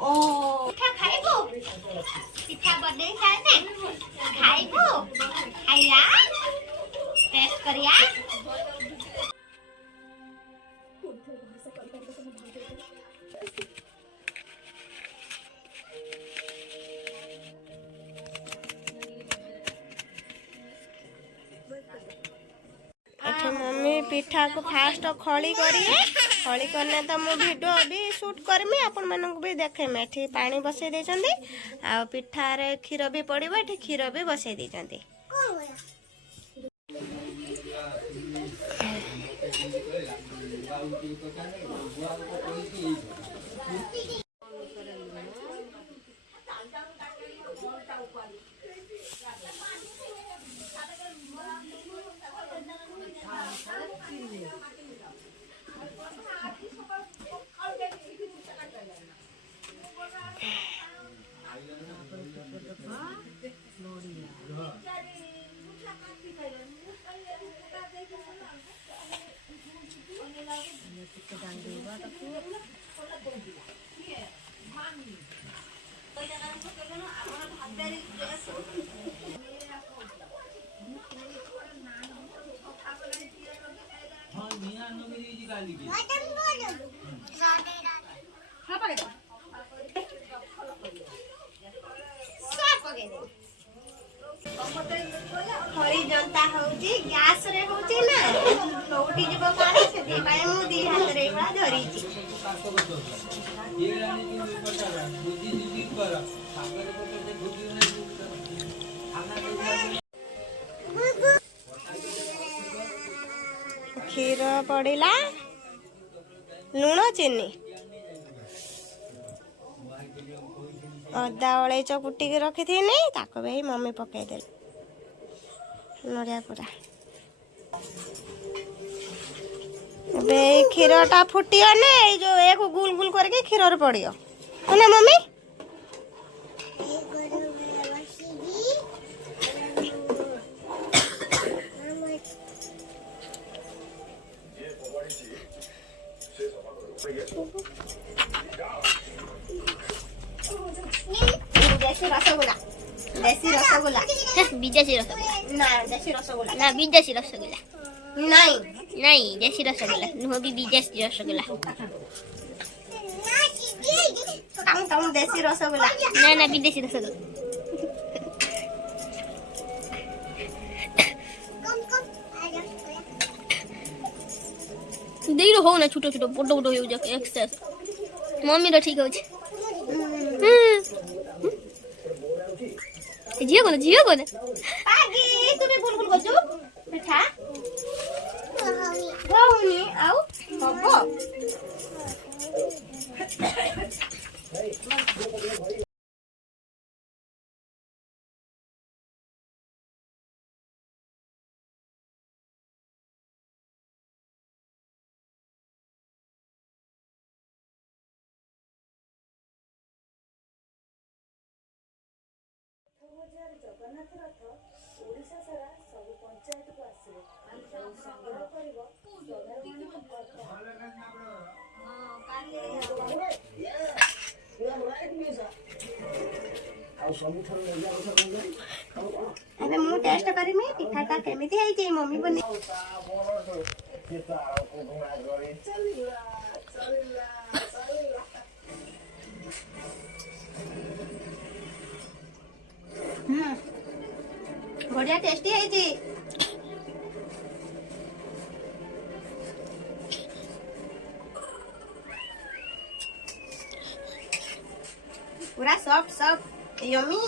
ओ पिठा खाइबो पिठा बने जाने खाइबो खाइया टेस्ट करिया अच्छा मम्मी पिठा को फास्ट खड़ी करिए खड़ी करने तो मु वीडियो भी शूट करमी आपण मानक भी देखेमे एठी पानी बसई देचंदी आ पिठा रे खीर भी पड़िबो एठी खीर भी बसई देचंदी खरी जनता होची गैस रे होची ना नोटी जब पानी से दे पाए मु दी हाथ रे बा धरी छी ये रानी की पता बुद्धि जुदी कर सागर को तो बुद्धि नहीं खीर पड़िला लूण चीनी अदा अलैच कुटिकी रखी थी ताको भी मम्मी पकई दे नड़िया पूरा क्षीरटा फुटियो ने जो एक गुल गुल करके क्षीर पड़ियो है ना मम्मी देसी रसगुल्ला विदेशी रसगुल्ला ना देसी रसगुल्ला ना विदेशी रसगुल्ला नहीं नहीं देसी रसगुल्ला नुह भी विदेशी रसगुल्ला तम देसी रसगुल्ला ना ना विदेशी रसगुल्ला देई हो ना छोटो छोटो बड़ बड़ हो जाके एक्सेस मम्मी रो ठीक हो छे जियो को ना आगे तुम्हें बुलबुल को पिठा होनी आउ हबो जगन्नाथ रथ ओडिशा सारा सब पंचायत को आसिबे संग्रह करिवो अबे मु टेस्ट करिमी पिठाटा केमिति है जे मम्मी बने बढ़िया टेस्टी है जी पूरा सॉफ्ट सॉफ्ट यम्मी